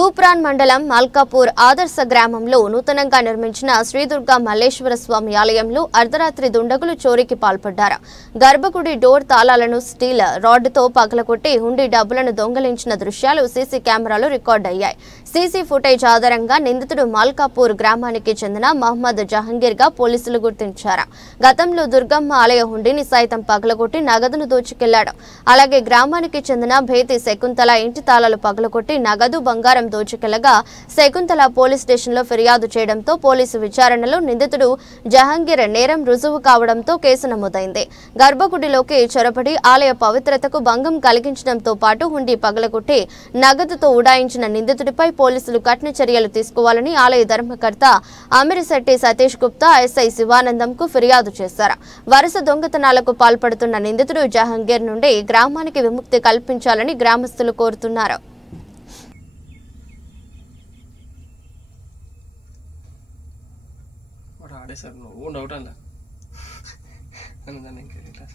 తూప్రాన్ మండలం మల్కాపూర్ ఆదర్శ గ్రామంలో నూతనంగా నిర్మించిన శ్రీ దుర్గా మల్లేశ్వర స్వామి ఆలయంలో అర్ధరాత్రి దుండగులు చోరీకి పాల్పడ్డారు. గర్భగుడి డోర్ తాళాలను స్టీల్ రాడ్తో పగలగొట్టి హుండీ డబ్బులను దొంగిలించిన దృశ్యాలు సీసీ కెమెరాలో రికార్డయ్యాయి. సీసీ ఫుటేజ్ ఆధారంగా నిందితుడు మల్కాపూర్ గ్రామానికి చెందిన మహమ్మద్ జహంగీర్ గా పోలీసులు గుర్తించారు. గతంలో దుర్గమ్మ ఆలయ హుండీని సైతం పగలగొట్టి నగదును దోచుకెళ్లాడు. అలాగే గ్రామానికి చెందిన భేతి శకుంతల ఇంటి తాళాలు పగలగొట్టి నగదు బంగారం దోచుకెళ్లగా శకుంతల పోలీస్ స్టేషన్లో ఫిర్యాదు చేయడంతో పోలీసు విచారణలో నిందితుడు జహంగీర్ నేరం రుజువు కావడంతో కేసు నమోదైంది. గర్భగుడిలోకి చొరబడి ఆలయ పవిత్రతకు భంగం కలిగించడంతో పాటు హుండీ పగలగొట్టి నగదుతో ఉడాయించిన నిందితుడిపై పోలీసులు కఠిన చర్యలు తీసుకోవాలని ఆలయ ధర్మకర్త అమిరిశెట్టి సతీష్ గుప్తా ఎస్ఐ శివానందంకు ఫిర్యాదు చేశారు. వరుస దొంగతనాలకు పాల్పడుతున్న నిందితుడు జహంగీర్ నుండి గ్రామానికి విముక్తి కల్పించాలని గ్రామస్తులు కోరుతున్నారు. సార్ నువ్వు డౌట్ అలా అని ఇంకా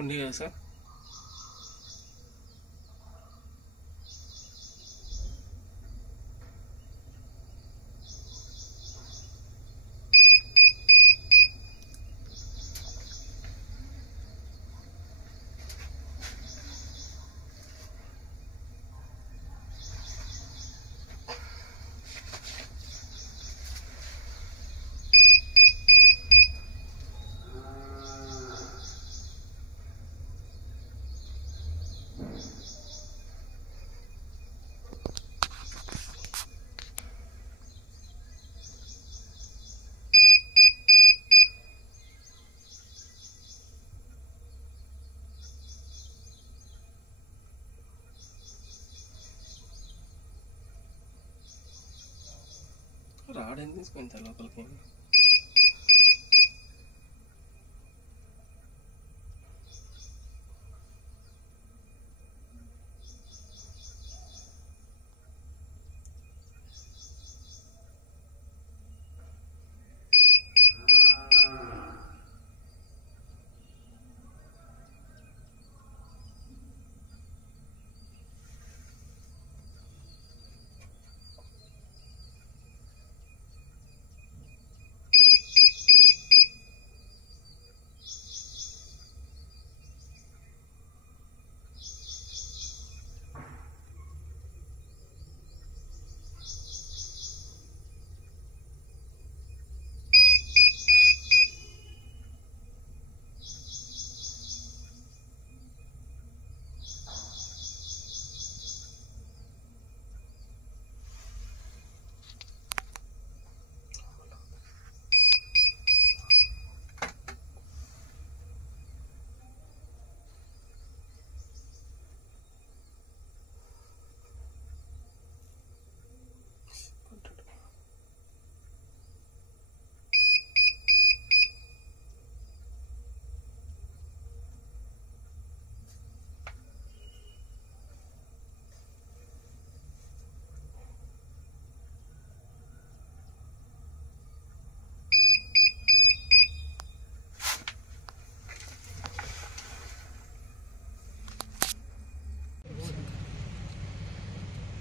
ఉంది కదా సార్. రాడని తీసుకుంటా లోపలికి.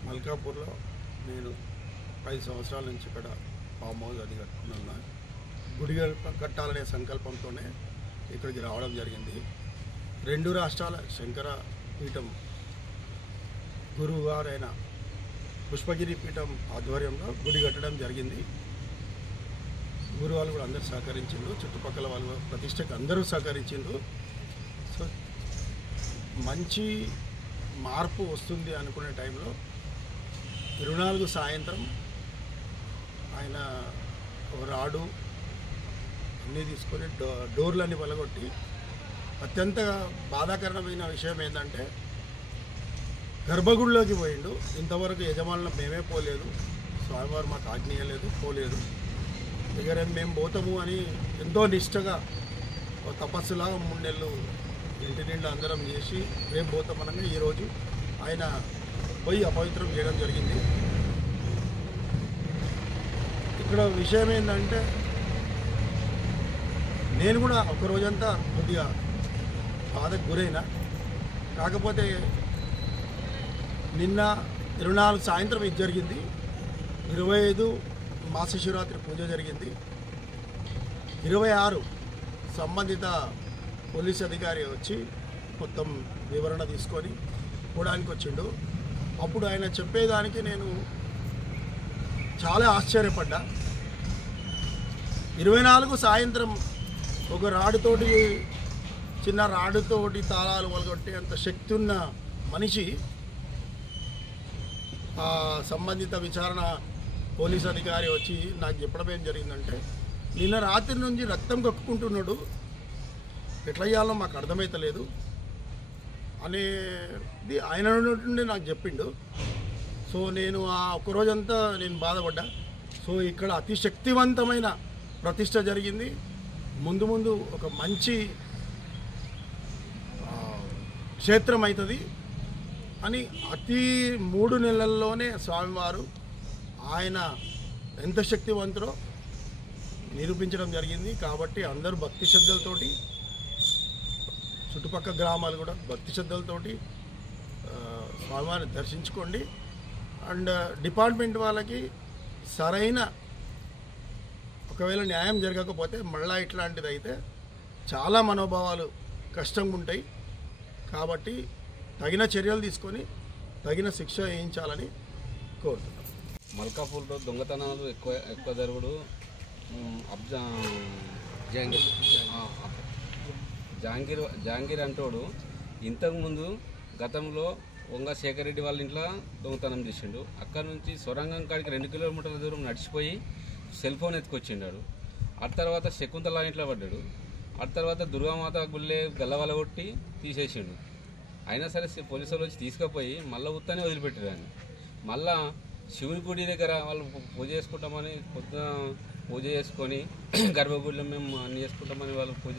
మల్కాపూర్లో నేను 5 సంవత్సరాల నుంచి ఇక్కడ ఫామ్ హౌస్ అది కట్టుకున్నాను. గుడి కట్టాలనే సంకల్పంతోనే ఇక్కడికి రావడం జరిగింది. 2 రాష్ట్రాల శంకర పీఠం గురువు గారైన పుష్పగిరి పీఠం ఆధ్వర్యంలో గుడి కట్టడం జరిగింది. ఊరు వాళ్ళు కూడా అందరూ సహకరించిండ్రు, చుట్టుపక్కల వాళ్ళు ప్రతిష్టకు అందరూ సహకరించిండ్రు. సో మంచి మార్పు వస్తుంది అనుకునే టైంలో 24 సాయంత్రం ఆయన రాడు అన్నీ తీసుకొని డోర్లన్నీ పలగొట్టి, అత్యంత బాధాకరమైన విషయం ఏంటంటే గర్భగుడిలోకి పోయిండు. ఇంతవరకు యజమానులు మేమే పోలేదు, స్వామివారు మాకు ఆజ్ఞయలేదు, పోలేదు. దగ్గర మేము పోతాము అని ఎంతో నిష్టగా తపస్సులాగా 3 నెలలు ఇంటి నిండా అందరం చేసి రేపు పోతామనగా ఈరోజు ఆయన పోయి అపవిత్రం చేయడం జరిగింది. ఇక్కడ విషయం ఏంటంటే నేను కూడా ఒక రోజంతా కొద్దిగా బాధకు గురైనా. కాకపోతే నిన్న 24 సాయంత్రం ఇది జరిగింది, 25 మాసశివరాత్రి పూజ జరిగింది, 26 సంబంధిత పోలీస్ అధికారి వచ్చి మొత్తం వివరణ తీసుకొని పోవడానికి వచ్చిండు. అప్పుడు ఆయన చెప్పేదానికి నేను చాలా ఆశ్చర్యపడ్డా. 24 సాయంత్రం ఒక రాడుతోటి, చిన్న రాడుతోటి తాళాలు వలగొట్టి అంత శక్తి ఉన్న మనిషి సంబంధిత విచారణ పోలీస్ అధికారి వచ్చి నాకు చెప్పడం ఏం జరిగిందంటే, నిన్న రాత్రి నుంచి రక్తం కక్కుకుంటున్నాడు, ఎట్లా చేయాలో మాకు అర్థమవుతలేదు అనేది ఆయన నుండి నాకు చెప్పిండు. సో నేను ఆ ఒక్కరోజంతా నేను బాధపడ్డా. సో ఇక్కడ అతి శక్తివంతమైన ప్రతిష్ట జరిగింది. ముందు ముందు ఒక మంచి క్షేత్రం అవుతుంది అని అతి 3 నెలల్లోనే స్వామివారు ఆయన ఎంత శక్తివంతుడో నిరూపించడం జరిగింది. కాబట్టి అందరూ భక్తి శ్రద్ధలతోటి, చుట్టుపక్కల గ్రామాలు కూడా భక్తి శ్రద్ధలతోటి స్వామివారిని దర్శించుకోండి. అండ్ డిపార్ట్మెంట్ వాళ్ళకి సరైన ఒకవేళ న్యాయం జరగకపోతే మళ్ళీ ఇట్లాంటిది అయితే చాలా మనోభావాలు కష్టంగా ఉంటాయి. కాబట్టి తగిన చర్యలు తీసుకొని తగిన శిక్ష వేయించాలని కోరుతున్నాం. మల్కాపూర్లో దొంగతనాలు ఎక్కువ జరుగుడు. జహాంగీర్ అంటోడు ఇంతకుముందు గతంలో వంగ శేఖర్ రెడ్డి వాళ్ళ ఇంట్లో దొంగతనం చేసిండు. అక్కడ నుంచి సొరంగం కాడికి 2 కిలోమీటర్ల దూరం నడిచిపోయి సెల్ ఫోన్ ఎత్తుకొచ్చిండాడు. ఆ తర్వాత శకుంతల ఇంట్లో పడ్డాడు. ఆ తర్వాత దుర్గామాత గుళ్ళే గల్లవల కొట్టి తీసేసిండు. అయినా సరే పోలీసు వాళ్ళు వచ్చి తీసుకుపోయి మళ్ళీ ఉత్తనే వదిలిపెట్టారు. అని మళ్ళా శివుని గుడి దగ్గర వాళ్ళు పూజ చేసుకుంటామని పొద్దున పూజ చేసుకొని గర్భగుడిలో మేము అన్ని చేసుకుంటామని వాళ్ళు పూజ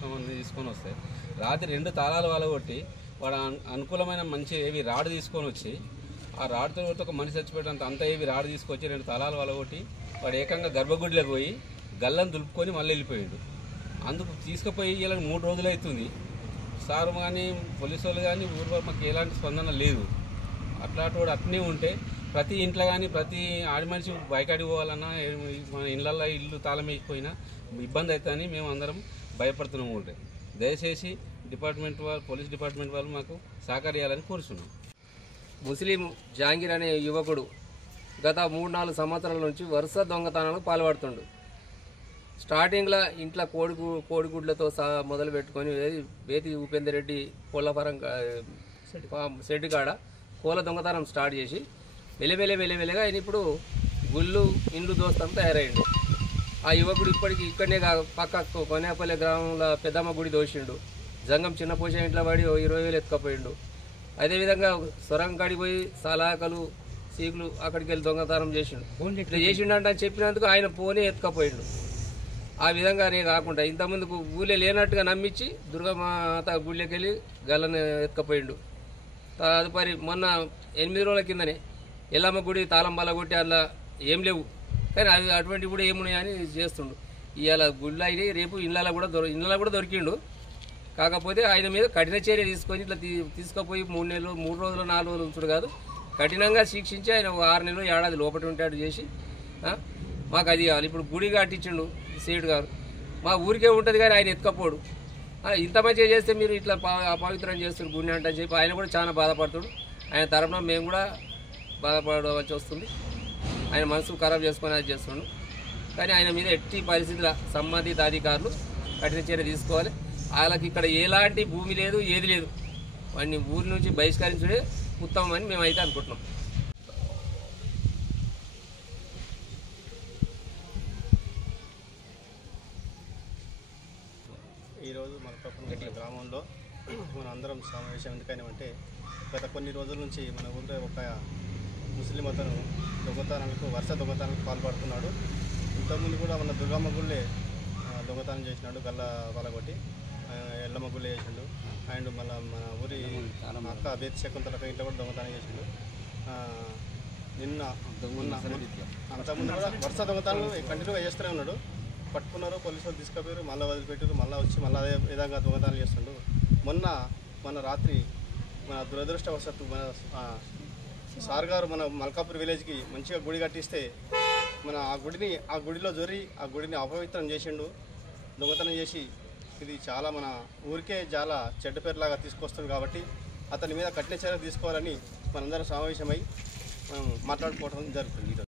సామాన్లు తీసుకొని వస్తే రాత్రి 2 తాళాలు వలగొట్టి వాడు అనుకూలమైన మంచి ఏవి రాడు తీసుకొని వచ్చి ఆ రాడుతో ఒక మనిషి చచ్చిపోయేంత అంత ఏవి రాడు తీసుకొచ్చి 2 తాళాలు వలగొట్టి వాడు ఏకంగా గర్భగుడిలోకి పోయి గల్లను దులుపుకొని మళ్ళీ వెళ్ళిపోయాడు. అందుకు తీసుకుపోయి ఇలా 3 రోజులు అవుతుంది. సార్ కానీ పోలీసు వాళ్ళు కానీ ఊరు మాకు ఎలాంటి స్పందన లేదు. అట్లాంటి వాడు అట్నే ఉంటే ప్రతి ఇంట్లో కానీ ప్రతి ఆడి మనిషి బయకాడికి పోవాలన్నా మన ఇళ్ళల్లో ఇల్లు తాళం వేసిపోయినా ఇబ్బంది అవుతుందని మేము అందరం భయపడుతున్నాము. ఉంటే దయచేసి డిపార్ట్మెంట్ వాళ్ళు, పోలీస్ డిపార్ట్మెంట్ వాళ్ళు మాకు సహకరించాలని కోరుతున్నాం. ముస్లిం జహాంగీర్ అనే యువకుడు గత 3-4 సంవత్సరాల నుంచి వరుస దొంగతనాలకు పాల్పడుతుండు. స్టార్టింగ్లో ఇంట్లో కోడిగుడ్లతో మొదలు పెట్టుకొని బేతి ఉపేందర్ రెడ్డి కోళ్ళ ఫారం షెడ్ కాడ కోళ్ళ దొంగతనం స్టార్ట్ చేసి వెలవెలగా ఆయన ఇప్పుడు గుళ్ళు ఇండ్లు దోస్తం తయారయ్యిండు. ఆ యువకుడు ఇప్పటికి ఇక్కడనే పక్క కొనేపల్లి గ్రామంలో పెద్దమ్మ గుడి దోషిండు. జంగం చిన్న పూజ ఇంట్లో పడి 20,000 ఎత్తుకపోయిండు. అదేవిధంగా సొరంగం కాడికి పోయి సలాకలు సీకులు అక్కడికి వెళ్ళి దొంగతనం చేసిండు. ఇట్లా చేసిండు అని చెప్పినందుకు ఆయన పోనీ ఎత్తుకపోయిండు. ఆ విధంగానే కాకుండా ఇంతకుముందుకు ఊళ్ళో లేనట్టుగా నమ్మించి దుర్గామాత గుళ్ళకి వెళ్ళి గల్లను ఎత్తుకపోయిండు. తదుపరి మొన్న 8 రోజుల కిందనే ఎల్లమ్మ గుడి తాళం బల్ల కొట్టి అలా ఏం లేవు, కానీ అవి అటువంటి కూడా ఏమున్నాయని చేస్తుండు. ఇవాళ గుళ్ళు అయినా రేపు ఇళ్ళలో కూడా దొరికిండు. కాకపోతే ఆయన మీద కఠిన చర్య తీసుకొని ఇట్లా తీసుకుపోయి 3 నెలలు 3 రోజులు 4 రోజులు ఉంచుడు కాదు, కఠినంగా శిక్షించి ఆయన 6 నెలలు ఏడాది లోపల ఉంటాడు చేసి మాకు అది కావాలి. ఇప్పుడు గుడి కట్టించిండు సేటు గారు, మా ఊరికే ఉంటుంది కానీ ఆయన ఎత్తుకపోడు. ఇంత మంచిగా చేస్తే మీరు ఇట్లా అపవిత్రం చేస్తున్నారు గుడి అంటే చెప్పి ఆయన కూడా చాలా బాధపడుతుడు. ఆయన తరఫున మేము కూడా బాధపడవలసి వస్తుంది. ఆయన మనసు ఖరాబ్ చేసుకొని అది చేస్తున్నాడు. కానీ ఆయన మీద ఎట్టి పరిస్థితుల సంబంధిత అధికారులు కఠిన చర్య తీసుకోవాలి. వాళ్ళకి ఇక్కడ ఎలాంటి భూమి లేదు, ఏది లేదు. వాడిని ఊరి నుంచి బహిష్కరించడే ఉత్తమం అని మేమైతే అనుకుంటున్నాం. ఈరోజు మల్కాపూర్ గ్రామంలో మన అందరం సమావేశం ఎందుకైనామంటే గత కొన్ని రోజుల నుంచి మన ఊళ్ళో ఒక ముస్లిం అతను వరుస దొంగతనాలకు పాల్పడుతున్నాడు. ఇంతకుముందు కూడా మన దుర్గమ్మ గుళ్ళే దొంగతనం చేసినాడు, గల్ల పలగొట్టి ఎల్లమ్మ గుళ్ళే చేసిండు. అండ్ మళ్ళీ మన ఊరి అక్క బేతి శకుంతల ఇంట్లో కూడా దొంగతనం చేసిండు. నిన్న అంతకుముందు కూడా వరుస దొంగతనాలు కంటిన్యూగా చేస్తూనే ఉన్నాడు. పట్టుకున్నారు, పోలీసులు తీసుకుపోయారు, మళ్ళీ వదిలిపెట్టారు, మళ్ళీ వచ్చి మళ్ళీ అదే విధంగా దొంగతనాలు చేస్తుండు. మన రాత్రి మన దురదృష్టవశాత్తు మన సార్ గారు మన మల్కాపూర్ విలేజ్కి మంచిగా గుడి కట్టిస్తే మన ఆ గుడిలో జోరి ఆ గుడిని అపవిత్రం చేసిండు, దొంగతనం చేసి. ఇది చాలా మన ఊరికే చాలా చెడ్డ పేరులాగా తీసుకొస్తుంది. కాబట్టి అతని మీద కఠిన చర్య తీసుకోవాలని మనందరం సమావేశమై మనం మాట్లాడుకోవడం జరుగుతుంది.